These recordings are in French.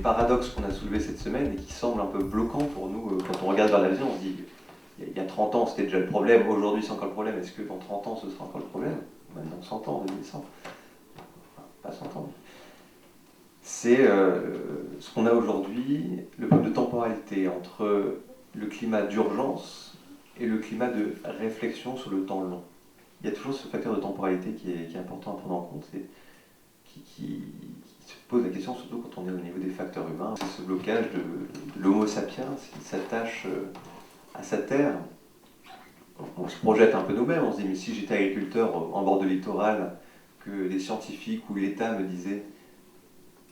paradoxes qu'on a soulevés cette semaine et qui semblent un peu bloquants pour nous. Quand on regarde vers l'avenir, on se dit, il y a 30 ans c'était déjà le problème, aujourd'hui c'est encore le problème, est-ce que dans 30 ans ce sera encore le problème? Même dans 100 ans, 2100, enfin, pas 100 ans. C'est ce qu'on a aujourd'hui, le problème de temporalité entre le climat d'urgence et le climat de réflexion sur le temps long. Il y a toujours ce facteur de temporalité qui est important à prendre en compte et qui se pose la question, surtout quand on est au niveau des facteurs humains. C'est ce blocage de l'homo sapiens qui s'attache à sa terre. On se projette un peu nous-mêmes, on se dit mais si j'étais agriculteur en bord de littoral, que les scientifiques ou l'État me disaient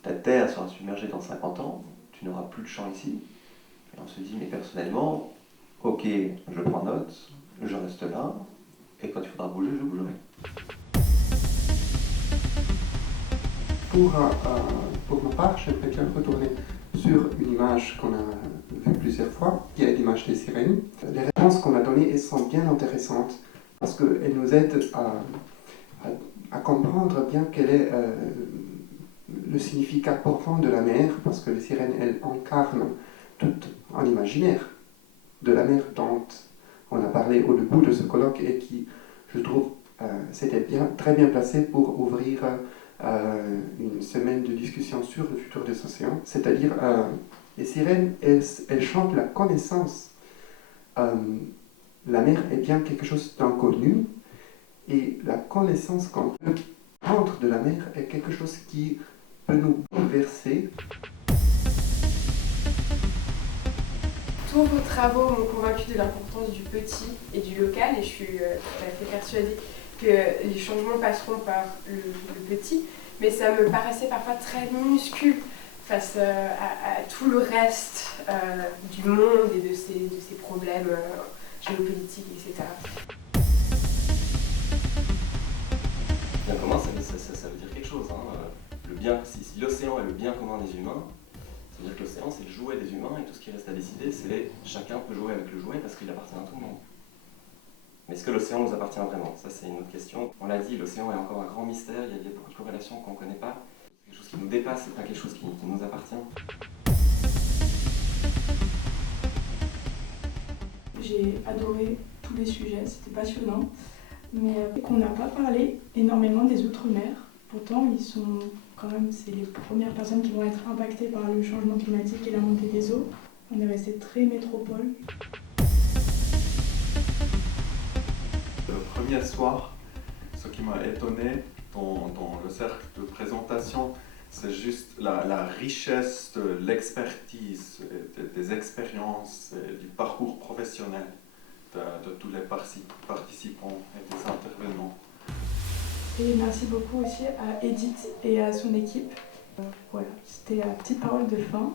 ta terre sera submergée dans 50 ans, tu n'auras plus de champs ici. Et on se dit mais personnellement, ok, je prends note, je reste là, et quand il faudra bouger, je bougerai. Pour ma part, j'aimerais bien retourner sur une image qu'on a vue plusieurs fois, qui est l'image des sirènes. Les réponses qu'on a données elles sont bien intéressantes parce qu'elles nous aident à comprendre bien quel est le significat profond de la mer, parce que les sirènes, elles incarnent tout un imaginaire de la mer dont on a parlé au début de ce colloque et qui, je trouve, c'était très bien placé pour ouvrir une semaine de discussion sur le futur des océans. C'est-à-dire, les sirènes, elles chantent la connaissance. La mer est bien quelque chose d'inconnu et la connaissance qu'on peut prendre de la mer est quelque chose qui peut nous bouleverser. Tous vos travaux m'ont convaincu de l'importance du petit et du local et je suis tout à fait persuadée que les changements passeront par le petit, mais ça me paraissait parfois très minuscule face à tout le reste du monde et de ses problèmes géopolitiques, etc. Le bien commun, ça veut dire quelque chose. Si l'océan est le bien commun des humains, ça veut dire que l'océan, c'est le jouet des humains et tout ce qui reste à décider, c'est chacun peut jouer avec le jouet parce qu'il appartient à tout le monde. Mais est-ce que l'océan nous appartient vraiment? Ça, c'est une autre question. On l'a dit, l'océan est encore un grand mystère, il y a beaucoup de corrélations qu'on ne connaît pas. C'est quelque chose qui nous dépasse, c'est pas quelque chose qui nous appartient. J'ai adoré tous les sujets, c'était passionnant, mais qu'on n'a pas parlé énormément des Outre-mer. Pourtant, ils sont quand même, c'est les premières personnes qui vont être impactées par le changement climatique et la montée des eaux. On est resté très métropole. Le premier soir, ce qui m'a étonné dans le cercle de présentation, c'est juste la richesse de l'expertise, des expériences, du parcours professionnel de tous les participants et des intervenants. Et merci beaucoup aussi à Edith et à son équipe. Voilà, c'était la petite parole de fin.